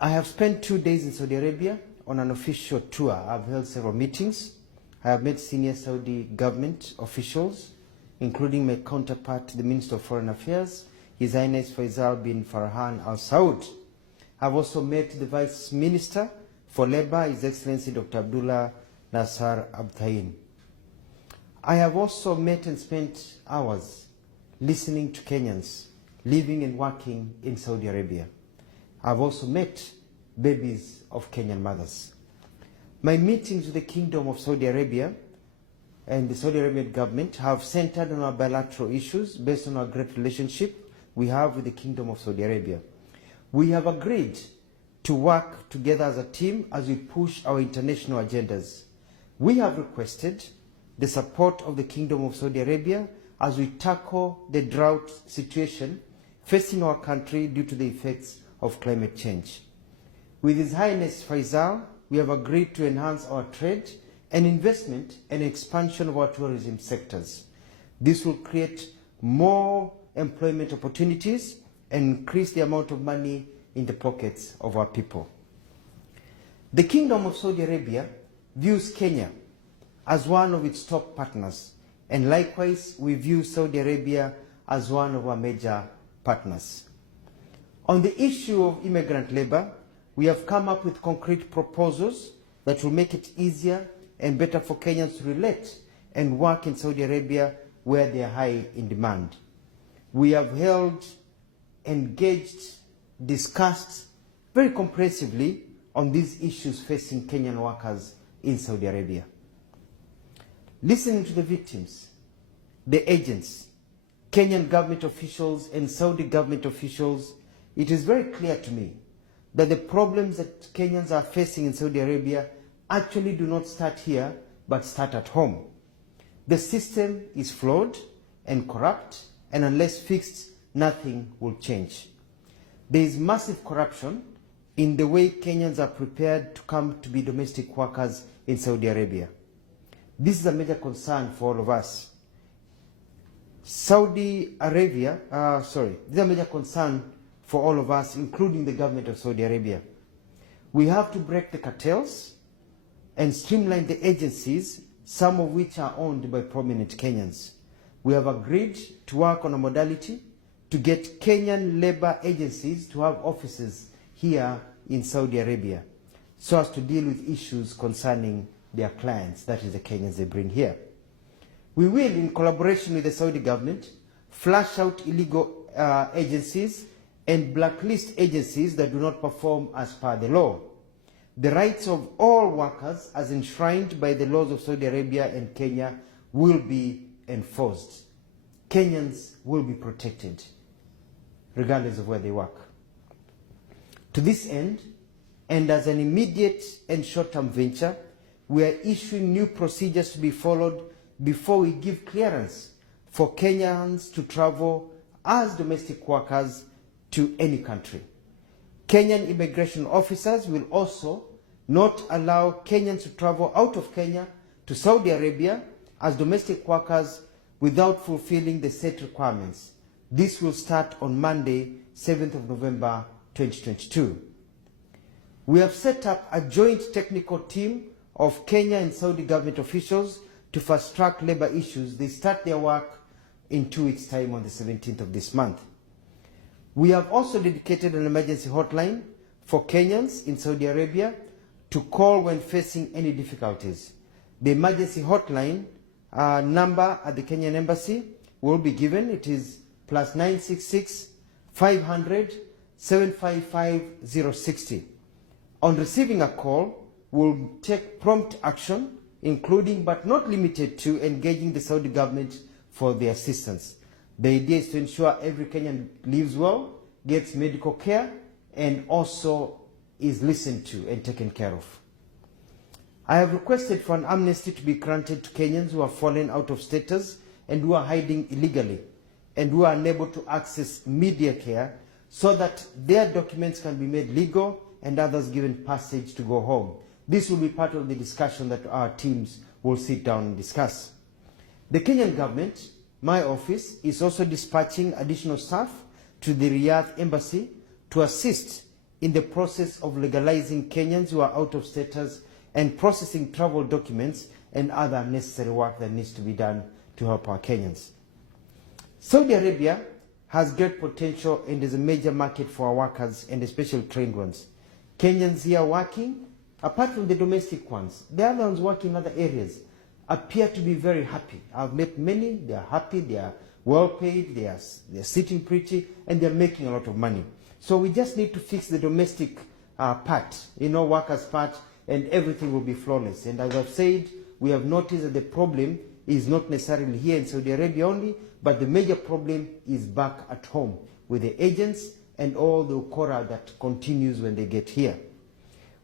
I have spent 2 days in Saudi Arabia on an official tour. I've held several meetings. I have met senior Saudi government officials, including my counterpart, the Minister of Foreign Affairs, His Highness Faisal bin Farhan Al Saud. I've also met the Vice Minister for Labour, His Excellency Dr. Abdullah Nasser Abtain. I have also met and spent hours listening to Kenyans living and working in Saudi Arabia. I've also met babies of Kenyan mothers. My meetings with the Kingdom of Saudi Arabia and the Saudi Arabian government have centered on our bilateral issues based on our great relationship we have with the Kingdom of Saudi Arabia. We have agreed to work together as a team as we push our international agendas. We have requested the support of the Kingdom of Saudi Arabia as we tackle the drought situation facing our country due to the effects of climate change. With His Highness Faisal, we have agreed to enhance our trade and investment and expansion of our tourism sectors. This will create more employment opportunities and increase the amount of money in the pockets of our people. The Kingdom of Saudi Arabia views Kenya as one of its top partners, and likewise we view Saudi Arabia as one of our major partners. On the issue of immigrant labor, we have come up with concrete proposals that will make it easier and better for Kenyans to relate and work in Saudi Arabia where they are high in demand. We have held, engaged, discussed very comprehensively on these issues facing Kenyan workers in Saudi Arabia. Listening to the victims, the agents, Kenyan government officials and Saudi government officials, it is very clear to me that the problems that Kenyans are facing in Saudi Arabia actually do not start here, but start at home. The system is flawed and corrupt, and unless fixed, nothing will change. There is massive corruption in the way Kenyans are prepared to come to be domestic workers in Saudi Arabia. This is a major concern for all of us. This is a major concern for all of us, including the government of Saudi Arabia. We have to break the cartels and streamline the agencies, some of which are owned by prominent Kenyans. We have agreed to work on a modality to get Kenyan labor agencies to have offices here in Saudi Arabia so as to deal with issues concerning their clients, that is the Kenyans they bring here. We will, in collaboration with the Saudi government, flush out illegal agencies and blacklist agencies that do not perform as per the law. The rights of all workers, as enshrined by the laws of Saudi Arabia and Kenya, will be enforced. Kenyans will be protected, regardless of where they work. To this end, and as an immediate and short-term venture, we are issuing new procedures to be followed before we give clearance for Kenyans to travel as domestic workers to any country. Kenyan immigration officers will also not allow Kenyans to travel out of Kenya to Saudi Arabia as domestic workers without fulfilling the set requirements. This will start on Monday, 7th of November, 2022. We have set up a joint technical team of Kenya and Saudi government officials to fast-track labor issues. They start their work in 2 weeks' time on the 17th of this month. We have also dedicated an emergency hotline for Kenyans in Saudi Arabia to call when facing any difficulties. The emergency hotline number at the Kenyan Embassy will be given. It is +966 500 755 060. On receiving a call, we'll take prompt action, including but not limited to engaging the Saudi government for the assistance. The idea is to ensure every Kenyan lives well, gets medical care, and also is listened to and taken care of. I have requested for an amnesty to be granted to Kenyans who have fallen out of status and who are hiding illegally and who are unable to access media care so that their documents can be made legal and others given passage to go home. This will be part of the discussion that our teams will sit down and discuss. The Kenyan government, my office, is also dispatching additional staff to the Riyadh embassy to assist in the process of legalizing Kenyans who are out of status and processing travel documents and other necessary work that needs to be done to help our Kenyans. Saudi Arabia has great potential and is a major market for our workers and especially trained ones. Kenyans here working, apart from the domestic ones, the other ones working in other areas, appear to be very happy. I've met many, they are happy, they are well paid, they're sitting pretty, and they're making a lot of money. So we just need to fix the domestic part, workers' part, and everything will be flawless. And as I've said, we have noticed that the problem is not necessarily here in Saudi Arabia only, but the major problem is back at home with the agents and all the ukora that continues when they get here.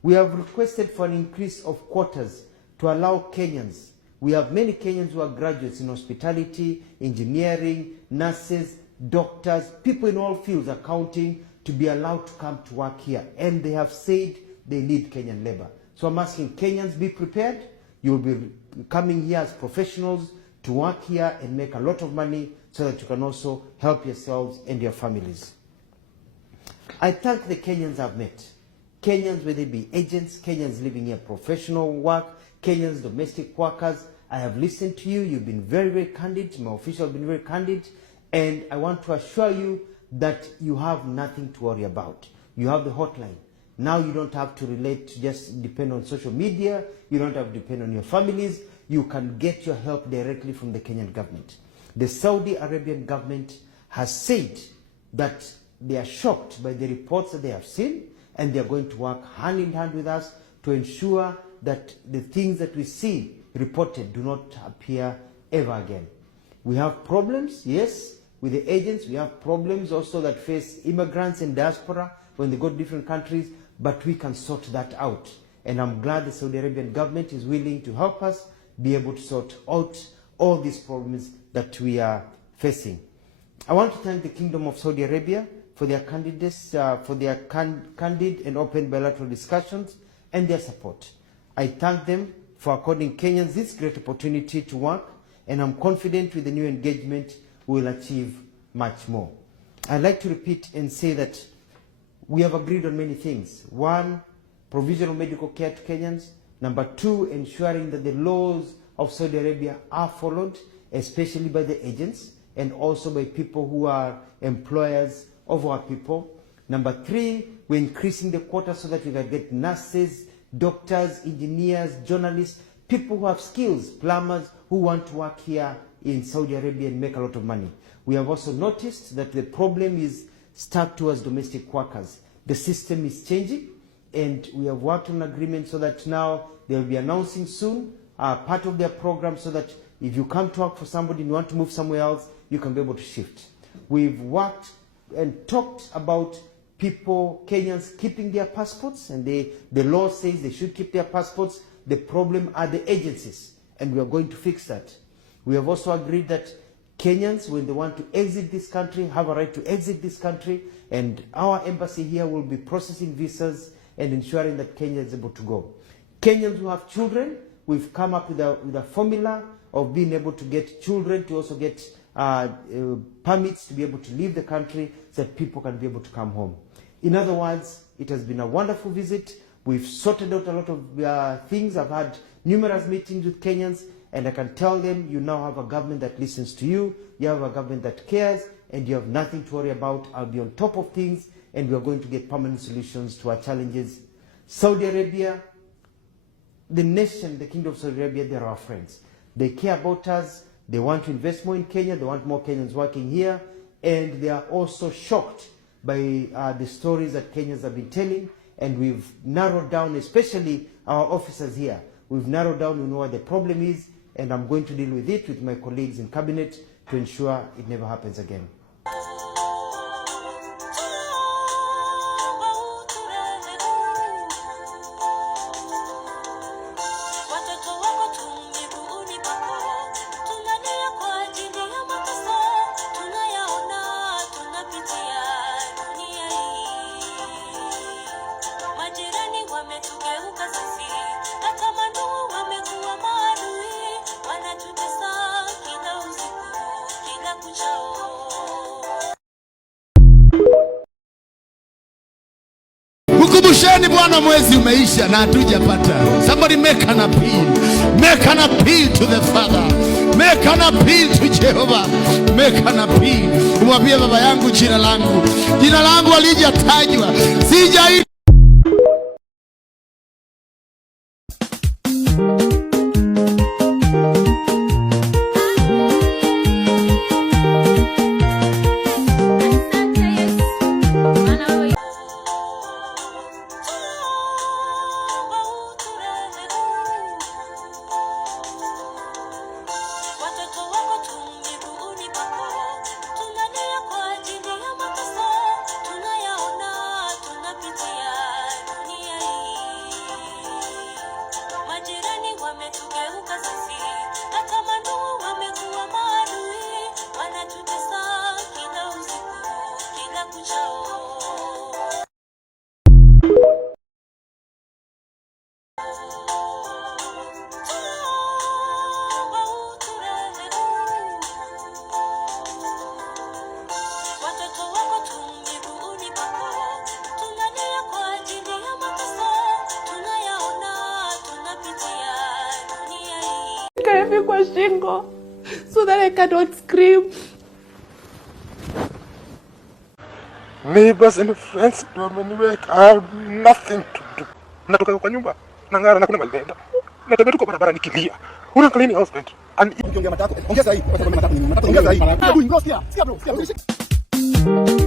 We have requested for an increase of quotas to allow Kenyans. We have many Kenyans who are graduates in hospitality, engineering, nurses, doctors, people in all fields, accounting, to be allowed to come to work here. And they have said they need Kenyan labor. So I'm asking Kenyans, be prepared. You'll be coming here as professionals to work here and make a lot of money so that you can also help yourselves and your families. I thank the Kenyans I've met. Kenyans, whether they be agents, Kenyans living here, professional work, Kenyans, domestic workers. I have listened to you. You've been very, very candid. My officials have been very candid. And I want to assure you that you have nothing to worry about. You have the hotline. Now you don't have to relate to just depend on social media. You don't have to depend on your families. You can get your help directly from the Kenyan government. The Saudi Arabian government has said that they are shocked by the reports that they have seen, and they are going to work hand in hand with us to ensure that the things that we see reported do not appear ever again. We have problems, yes, with the agents. We have problems also that face immigrants and diaspora when they go to different countries, but we can sort that out. And I'm glad the Saudi Arabian government is willing to help us be able to sort out all these problems that we are facing. I want to thank the Kingdom of Saudi Arabia for their candidates, for their candid and open bilateral discussions and their support. I thank them for according Kenyans this great opportunity to work, and I'm confident with the new engagement we will achieve much more. I'd like to repeat and say that we have agreed on many things. One, provisional medical care to Kenyans. Number two, ensuring that the laws of Saudi Arabia are followed, especially by the agents and also by people who are employers of our people. Number three, we're increasing the quota so that we can get nurses, doctors, engineers, journalists, people who have skills, plumbers who want to work here in Saudi Arabia and make a lot of money. We have also noticed that the problem is stuck towards domestic workers. The system is changing, and we have worked on an agreement so that now they'll be announcing soon part of their program so that if you come to work for somebody and you want to move somewhere else, you can be able to shift. We've worked and talked about people, Kenyans, keeping their passports, and the law says they should keep their passports. The problem are the agencies, and we are going to fix that. We have also agreed that Kenyans, when they want to exit this country, have a right to exit this country, and our embassy here will be processing visas and ensuring that Kenya is able to go. Kenyans who have children, we've come up with a formula of being able to get children to also get permits to be able to leave the country so that people can be able to come home. In other words, it has been a wonderful visit. We've sorted out a lot of things. I've had numerous meetings with Kenyans, and I can tell them you now have a government that listens to you, you have a government that cares, and you have nothing to worry about. I'll be on top of things, and we are going to get permanent solutions to our challenges. Saudi Arabia, the nation, the Kingdom of Saudi Arabia, they're our friends. They care about us. They want to invest more in Kenya. They want more Kenyans working here. And they are also shocked by the stories that Kenyans have been telling. And we've narrowed down, especially our officers here. We've narrowed down, we know what the problem is, and I'm going to deal with it with my colleagues in cabinet to ensure it never happens again. Bisheni Bwana, mwezi umeisha na hatujapata. Somebody make an appeal. Make an appeal to the Father. Make an appeal to Jehovah. Make an appeal. Umwambie baba yangu, jina langu halijatajwa. Sija kwa shingo so that I cannot scream. Neighbors and friends wameniweka, I have nothing to do. Natoka kwa nyumba nangara na kuna malenda. Natembea tu kwa barabara nikilia. Una clean house rent. And ukiongea matako, ongea sahi. Ongea sahi. Ongea sahi. Sikia bro, sikia bro.